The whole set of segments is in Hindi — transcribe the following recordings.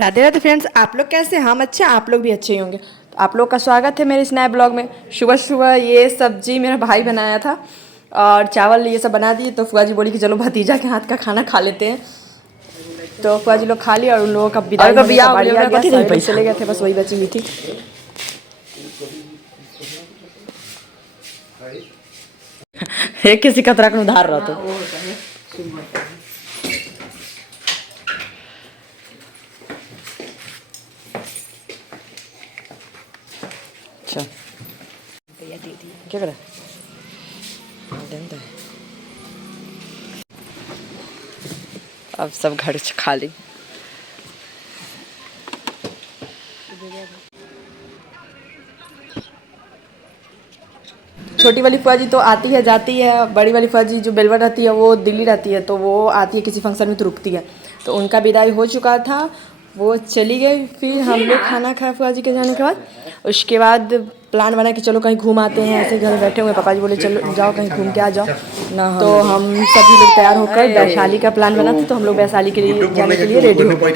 राधे राधे फ्रेंड्स, आप लोग कैसे हैं? हम अच्छे हैं, आप लोग भी अच्छे ही होंगे। तो आप लोग का स्वागत है मेरे इस नए ब्लॉग में। सुबह सुबह ये सब्जी मेरा भाई बनाया था और चावल ये सब बना दिए। तो फुआ जी बोली कि चलो भतीजा के हाथ का खाना खा लेते हैं। तो फुआ जी लोग खा लिया और उन लोगों का विदाई होने का बारी आ गया। सारे लोग चले गए थे, बस वही बची हुई थी। एक किसी का तरह उधार रहा तो अच्छा क्या करा अब सब घर खाली। छोटी वाली फुआ जी तो आती है जाती है, बड़ी वाली फुआ जी जो बेलवर रहती है वो दिल्ली रहती है, तो वो आती है किसी फंक्शन में तो रुकती है। तो उनका विदाई हो चुका था, वो चली गई। फिर हम लोग खाना खाए फुआ जी के जाने के बाद। उसके बाद प्लान बना कि चलो कहीं घूम आते हैं। ऐसे घर बैठे हुए, पापा जी बोले चलो जाओ कहीं घूम के आ जाओ। तो हम सभी लोग तैयार होकर वैशाली का प्लान बना था, तो हम लोग वैशाली के लिए जाने के लिए रेडी हो गए।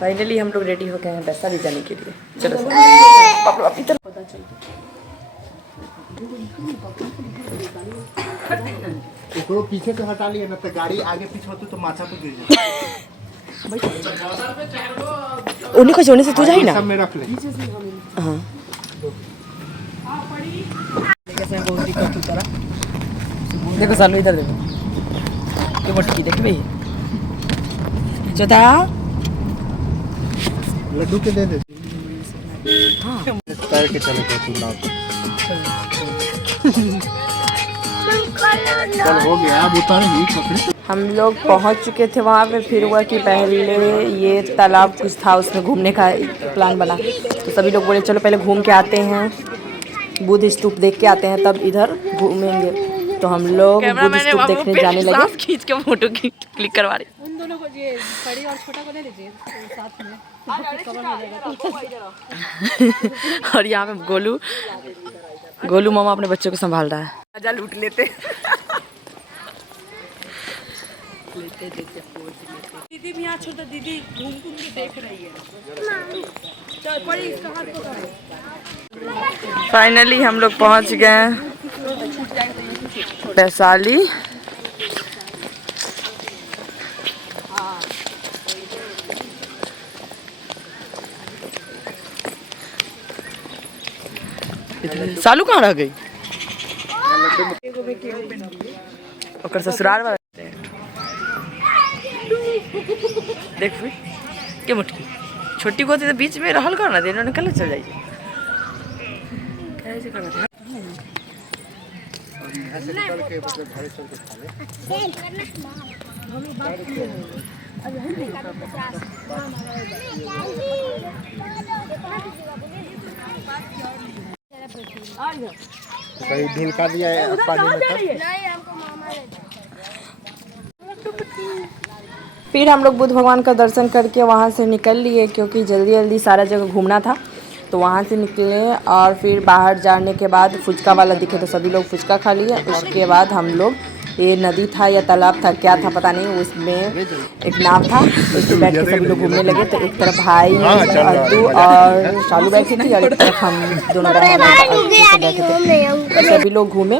फाइनली हम लोग रेडी हो गए हैं वैशाली जाने के लिए। चलो इसको पीछे से हटा लिया ना तो गाड़ी आगे पीछे होती तो माथा पे गिर जाए। उन्हीं को जोड़ने से तू जाए ना। सब में रख ले। हाँ कैसे बहुत दिक्कत होता रहा। देखो सालू इधर देखो, ये मटकी देख भाई चौथा लड्डू के दे दे। हाँ तैर के चले गए तू नाव पे। चल हो गया, अब उतारेंगे कपड़े। हम लोग पहुंच चुके थे वहाँ पे। फिर हुआ कि पहले ये तालाब कुछ था, उसमें घूमने का प्लान बना। तो सभी लोग बोले चलो पहले घूम के आते हैं, बुद्ध स्तूप देख के आते हैं, तब इधर घूमेंगे। तो हम लोग बुद्ध स्तूप देखने जाने लगे। खींच के फोटो क्लिक करवा रहे उन दोनों को, ये बड़ी और छोटा को ले लीजिए साथ में। और यहाँ पे गोलू मामा अपने बच्चों को संभाल रहा है। मजा लूट लेते दीदी भी यहाँ छोटा दीदी घूम के देख रही है। चल पड़ी इसका हाथ पकड़। फाइनली हम लोग पहुँच गए वैशाली। सालू कहाँ रह गई? ओकर ससुराल वाला देख फिर के मुटकी छोटी को तो बीच में रहल कर ना दे, निकल चल जाइए। कैसे करना था? ऐसे निकल के मतलब घर चल के खा ले। हम लोग बात किए हैं अब कहीं ढुलका दिया है पानी में तो। नहीं हमको मामा ले। फिर हम लोग बुद्ध भगवान का दर्शन करके वहाँ से निकल लिए, क्योंकि जल्दी जल्दी सारा जगह घूमना था। तो वहाँ से निकले और फिर बाहर जाने के बाद फुचका वाला दिखे तो सभी लोग फुचका खा लिए। उसके बाद हम लोग, ये नदी था या तालाब था क्या था पता नहीं, उसमें एक नाव था, उसमें बैठ के सभी लोग घूमने लगे। तो एक तरफ भाई अद्दू और शालू बैठी थी और एक तरफ हम दोनों बैठे थे। सभी लोग घूमे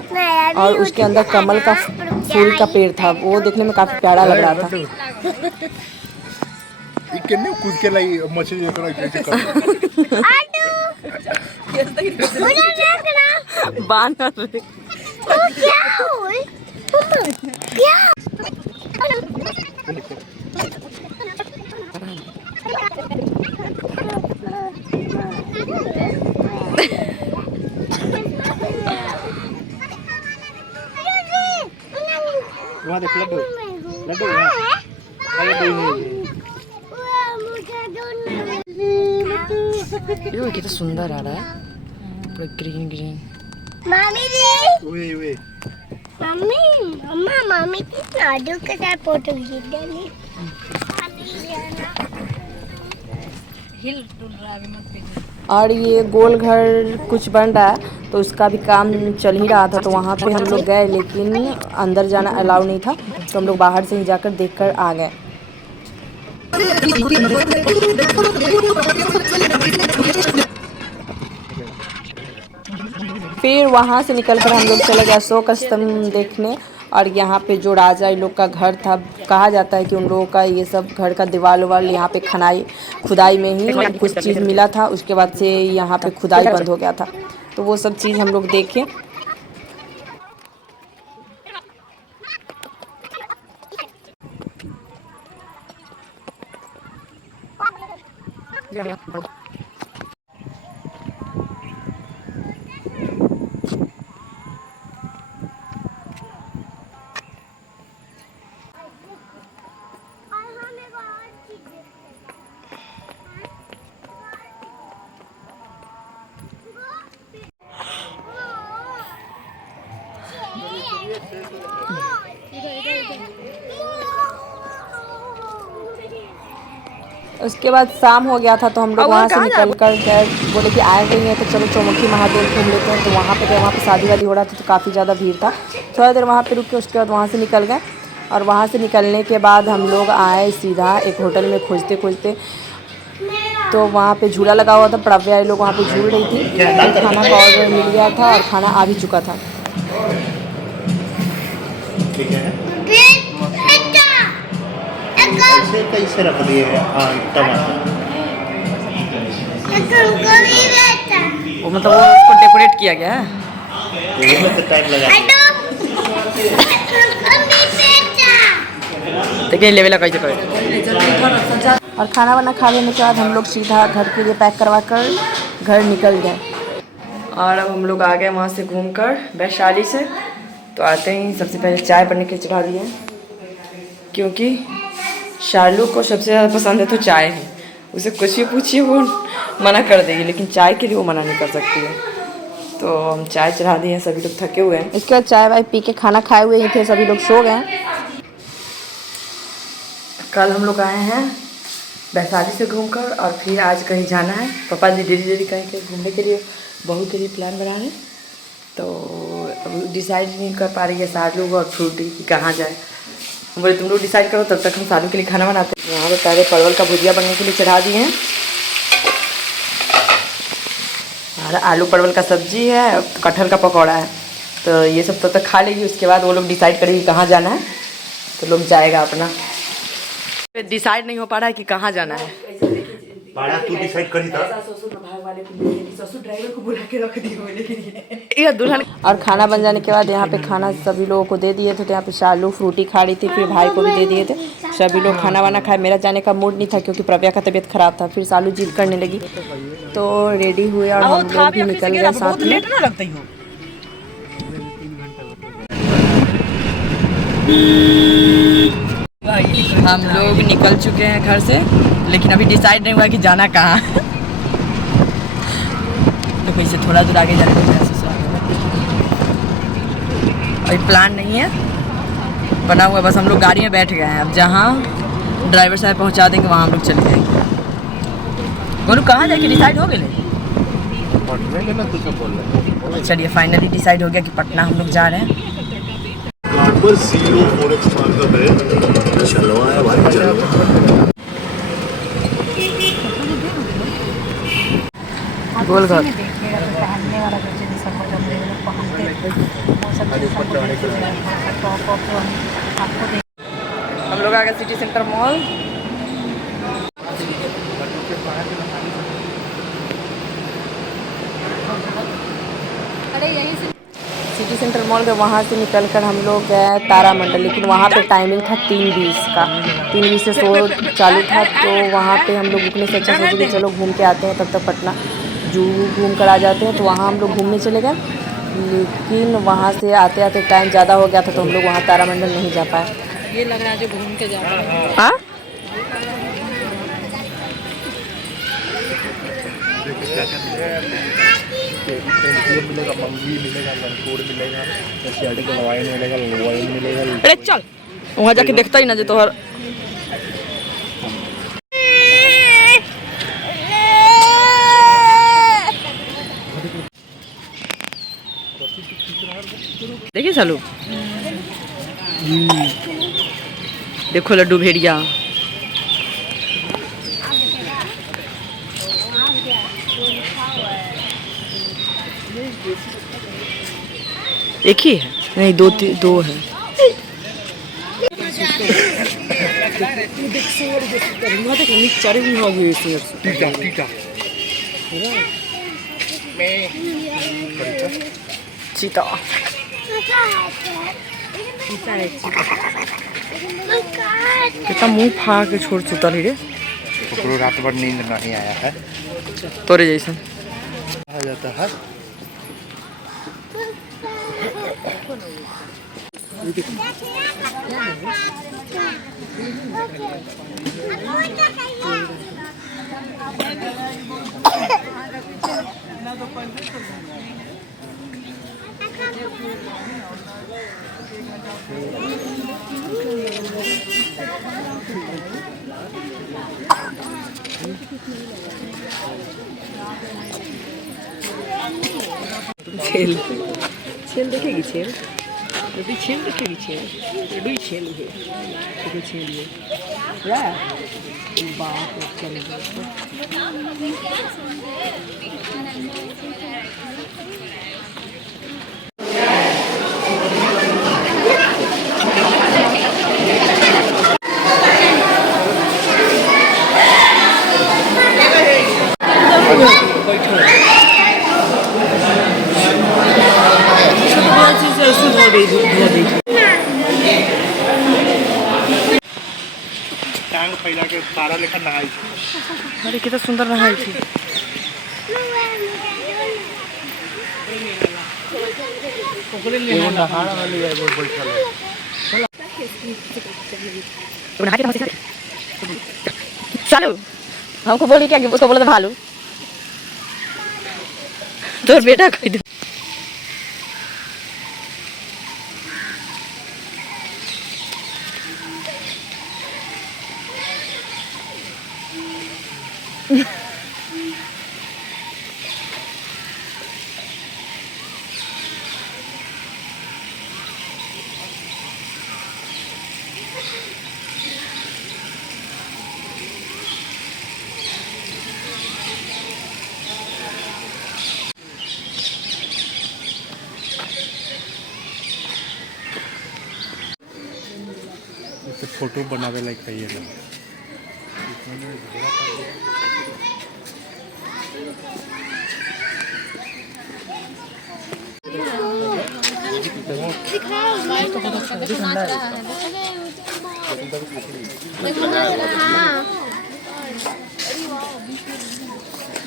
और उसके अंदर कमल का फूल का पेड़ था, वो देखने में काफ़ी प्यारा लग रहा था। कूद के लाई मछली वहाँ देख लड्डू लड्डू ये कितना सुंदर आ रहा है, पूरा ग्रीन ग्रीन। मामी जी वे मम्मी मम्मा मामी की नाडू के साथ फोटो खींच डाली। और ये गोल घर कुछ बन रहा है, तो उसका भी काम चल ही रहा था। तो वहाँ पे हम लोग गए, लेकिन अंदर जाना अलाउ नहीं था, तो हम लोग बाहर से ही जाकर देखकर आ गए। फिर वहाँ से निकलकर हम लोग चले गए अशोक स्तंभ देखने। और यहाँ पे जो राजा इन लोग का घर था, कहा जाता है कि उन लोगों का ये सब घर का दीवार उवार यहाँ पे खुदाई में ही कुछ चीज़ मिला था, उसके बाद से यहाँ पे खुदाई बंद हो गया था। तो वो सब चीज़ हम लोग देखे। उसके बाद शाम हो गया था तो हम लोग वहाँ से निकल कर गए, बोले कि आए गई हैं तो चलो चौमुखी महादेव घूम लेते हैं। तो वहाँ पे गए, वहाँ पे शादी वादी हो रहा था तो काफ़ी ज़्यादा भीड़ था। थोड़ा देर वहाँ पे रुक के उसके बाद वहाँ से निकल गए। और वहाँ से निकलने के बाद हम लोग आए सीधा एक होटल में खोजते खोजते, तो वहाँ पे झूला लगा हुआ था, प्रव्या लोग वहाँ पे झूल रही थी। तो खाना का ऑर्डर मिल गया था और खाना आ भी चुका था। कैसे रख दिए टमाटर? वो मतलब वो उसको डेकोरेट किया गया है। तो टाइम लगा देखिए लेवल कैसे करे। और खाना वाना खा लेने के बाद हम लोग सीधा घर के लिए पैक करवा कर घर निकल गए। और अब हम लोग आ गए वहाँ से घूमकर वैशाली से। तो आते ही सबसे पहले चाय बनने के चढ़ा दिए, क्योंकि शार्लू को सबसे ज़्यादा पसंद है तो चाय है। उसे कुछ भी पूछिए वो मना कर देगी, लेकिन चाय के लिए वो मना नहीं कर सकती है। तो हम चाय चढ़ा दिए हैं, सभी लोग थके हुए हैं। इसके बाद चाय वाय पी के खाना खाए हुए ही थे, सभी लोग सो गए। कल हम लोग आए हैं वैशाली से घूमकर और फिर आज कहीं जाना है। पापा जी डेली कहीं के घूमने के लिए बहुत देरी प्लान बना रहे हैं। तो अब डिसाइड नहीं कर पा रही है शार्लू और फ्रूटी कि कहाँ जाए। हम बोले तुम लोग डिसाइड करो, तब तक हम शार्लू के लिए खाना बनाते हैं। यहाँ पे पहले परवल का भुजिया बनने के लिए चढ़ा दिए हैं और आलू परवल का सब्जी है, कटहल का पकौड़ा है। तो ये सब तब तक खा लेगी, उसके बाद वो लोग डिसाइड करेगी कहाँ जाना है तो लोग जाएगा अपना। डिसाइड नहीं हो पा रहा है कि कहाँ जाना है। तू डिसाइड करी था। ये दुल्हन। और खाना बन जाने के बाद यहाँ पे खाना सभी लोगों को दे दिए थे। तो यहाँ पे शार्लू फ्रूटी खा रही थी, फिर भाई को भी दे दिए थे। सभी लोग खाना वाना खाए। मेरा जाने का मूड नहीं था क्योंकि प्रव्या का तबीयत खराब था। फिर शार्लू जिद करने लगी तो रेडी हुए और हम लोग भी निकल गए साथ में। हम लोग निकल चुके हैं घर से, लेकिन अभी डिसाइड नहीं हुआ कि जाना कहाँ है। तो कहीं से थोड़ा दूर आगे जाने को अभी प्लान नहीं है बना हुआ, बस हम लोग गाड़ी में बैठ गए हैं। अब जहाँ ड्राइवर साहब पहुँचा देंगे वहाँ हम लोग चले जाएंगे। बोलो कहाँ जाएंगे, डिसाइड हो गए? चलिए फाइनली डिसाइड हो गया कि पटना हम लोग जा रहे हैं। पर 0 फोरेक्स मार्कअप है। चलो आया भाई चलो। गोलघर हम लोग आ गए city centre mall. City centre mall के वहाँ से निकलकर हम लोग गए तारामंडल, लेकिन वहाँ पे टाइमिंग था 3:20 का। 3:20 से शो चालू था। तो वहाँ पे हम लोग रुकने से अच्छा सोचे कि चलो घूम के आते हैं, तब तक पटना जू घूम कर आ जाते हैं। तो वहाँ हम लोग घूमने चले गए, लेकिन वहाँ से आते आते टाइम ज़्यादा हो गया था तो हम लोग वहाँ तारामंडल नहीं जा पाए। ये लग रहा है जो घूम के जा रहे हैं। हाँ मिलेगा, मंगवी मिलेगा, लंकोड़ मिलेगा, एशियाटिक वाइन मिलेगा, वाइन मिलेगा। अरे चल वहाँ जाके देखता ही ना जो तोहर। देखिए सालू, देखो लड्डू भेड़िया। एक ही है? नहीं, दो है। टीका टीका चीता। कितना मुंह फाड़ के छोड़ चुका रे। ओकरो रात भर नींद नहीं आया है। तोरे जैसा आ जाता है। छेल छेल देखेगी छेल यदि छेल देखेगी छेल यदि छेल है तो छेल है या बाप रे चल टांग फैला के तारा लेकर नहाई। अरे कितना सुंदर नहाई थी। एगो नहाने वाली है वो बैठल है। चलो हमको बोली क्या कि उसको बोला था भालू। तो बेटा कोई दो तो फोटो बनावे लायक है ना।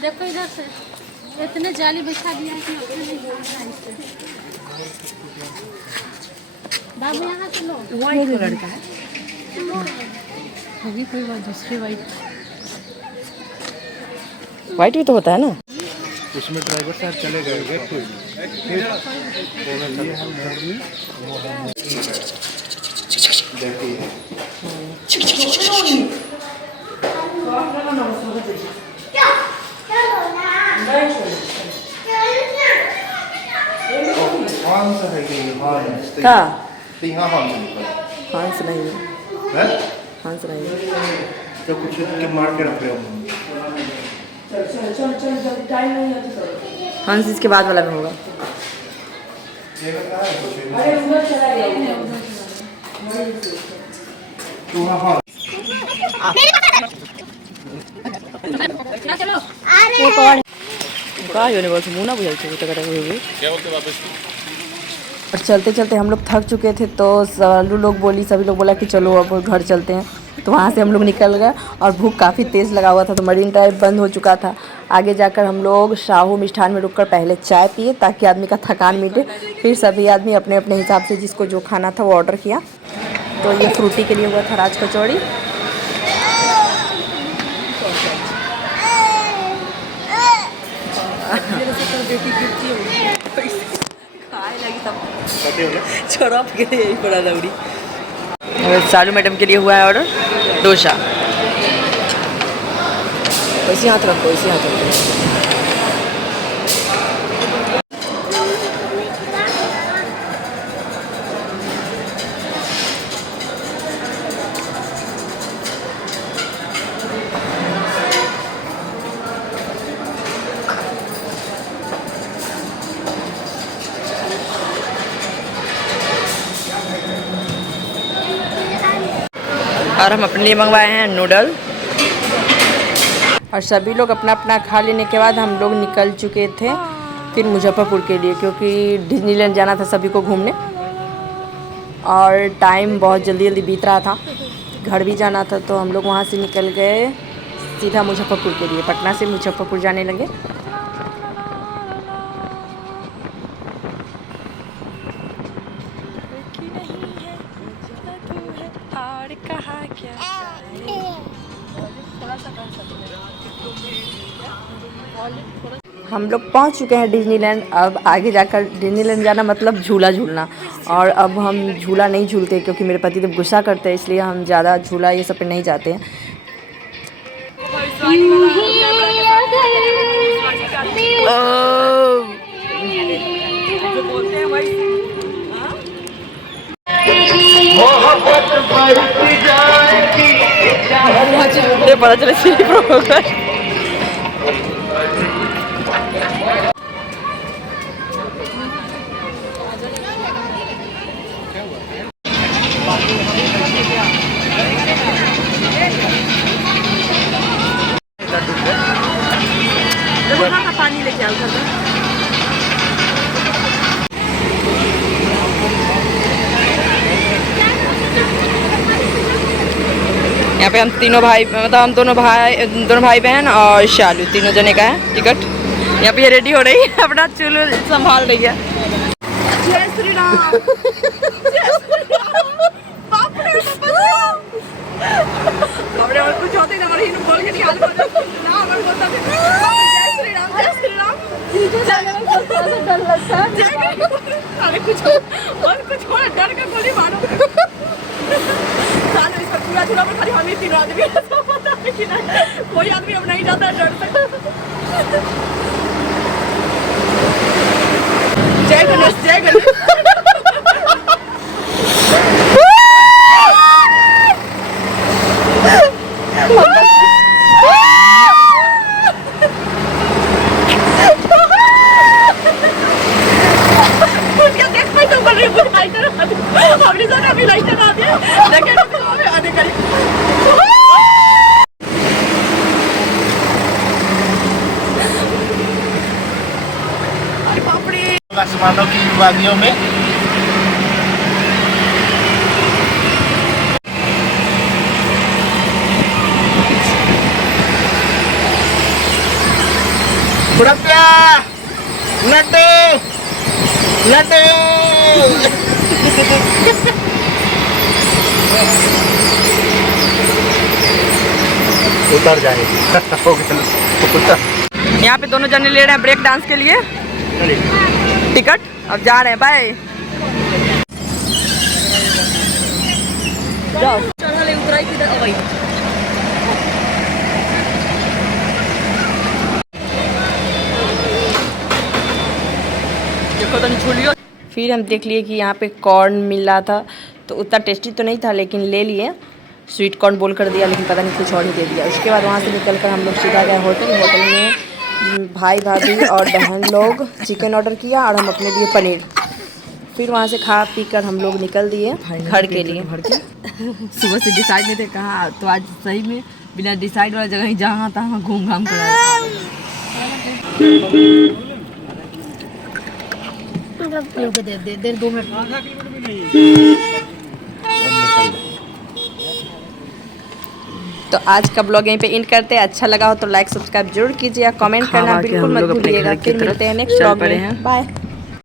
देखो इधर से इतने जाली बिछा दिया है कि बाबू यहाँ से लो। व्हाइट कलर का है। होगी कोई बात दूसरी वाइट व्हाइट भी तो होता है ना। उसमें ड्राइवर साहब चले गए का हंस हंस नहीं है, है हंस नहीं है। तो कुछ के मार के रख रहे हो। हंस इसके बाद वाला में होगा। का यूनिवर्स मुंह ना बुझाई थी टकटक हुई। क्या बोलते वापस। और चलते चलते हम लोग थक चुके थे तो सभी लोग बोला कि चलो अब घर चलते हैं। तो वहाँ से हम लोग निकल गए और भूख काफ़ी तेज़ लगा हुआ था तो मरीन ड्राइव बंद हो चुका था। आगे जाकर हम लोग शाहू मिष्ठान में रुककर पहले चाय पिए ताकि आदमी का थकान मिटे। फिर सभी आदमी अपने अपने हिसाब से जिसको जो खाना था वो ऑर्डर किया। तो ये फ्रूटी के लिए हुआ था राज कचौड़ी। छोड़ा के लिए यही पड़ा दौड़ी। सालू मैडम के लिए हुआ है ऑर्डर डोसा। वैसे हाथ रखो, वैसे हाथ रखो। और हम अपने लिए मंगवाए हैं नूडल। और सभी लोग अपना अपना खा लेने के बाद हम लोग निकल चुके थे फिर मुजफ्फरपुर के लिए, क्योंकि डिज्नीलैंड जाना था सभी को घूमने और टाइम बहुत जल्दी जल्दी बीत रहा था, घर भी जाना था। तो हम लोग वहाँ से निकल गए सीधा मुजफ्फरपुर के लिए, पटना से मुजफ्फरपुर जाने लगे। हम लोग पहुंच चुके हैं डिज्नीलैंड। अब आगे जाकर डिज्नीलैंड जाना मतलब झूला झूलना, और अब हम झूला नहीं झूलते क्योंकि मेरे पति जब गुस्सा करते हैं, इसलिए हम ज़्यादा झूला ये सब पे नहीं जाते हैं। पता चले पानी लेके आओ। यहाँ पे हम तीनों भाई, मतलब हम दोनों भाई बहन और शालू, तीनों जने का है टिकट। यहाँ पे रेडी हो रही है, अपना चूल्हा संभाल रही है। जय श्री राम। कुछ होते हमारे हिंदू बोल के निकाल बोलता जय श्री राम जय श्री राम। डर लगता है, अरे कुछ और कुछ और डर के गोली मारो। इसका पूरा चूल्हा पर खाली हम ही तीनों आदमी, पता है कि नहीं कोई आदमी अब नहीं जाता है डर से। जय गणेश जय गणेश। आसमानों की वादियों में लड्डू लड्डू उतर जाएगी। यहाँ पे दोनों जने ले रहे हैं ब्रेक डांस के लिए टिकट। अब जा रहे हैं, बाय। जाओ फिर हम देख लिए कि यहाँ पे कॉर्न मिल रहा था, तो उतना टेस्टी तो नहीं था लेकिन ले लिए। स्वीट कॉर्न बोल कर दिया, लेकिन पता नहीं कुछ और ही दे दिया। उसके बाद वहाँ से निकल कर हम लोग सीधा गए होटल में भाई भाभी और बहन लोग चिकन ऑर्डर किया और हम अपने लिए पनीर। फिर वहाँ से खा पी कर हम लोग निकल दिए घर के लिए। सुबह से डिसाइड नहीं थे कहाँ, तो आज सही में बिना डिसाइड वाला जगह ही जहाँ तहाँ घूम घाम कर आए। दे 2 मिनट। तो आज का ब्लॉग यहीं पे एंड करते हैं। अच्छा लगा हो तो लाइक सब्सक्राइब जरूर कीजिए, कमेंट करना बिल्कुल मत भूलिएगा। फिर मिलते हैं नेक्स्ट ब्लॉग में, बाय।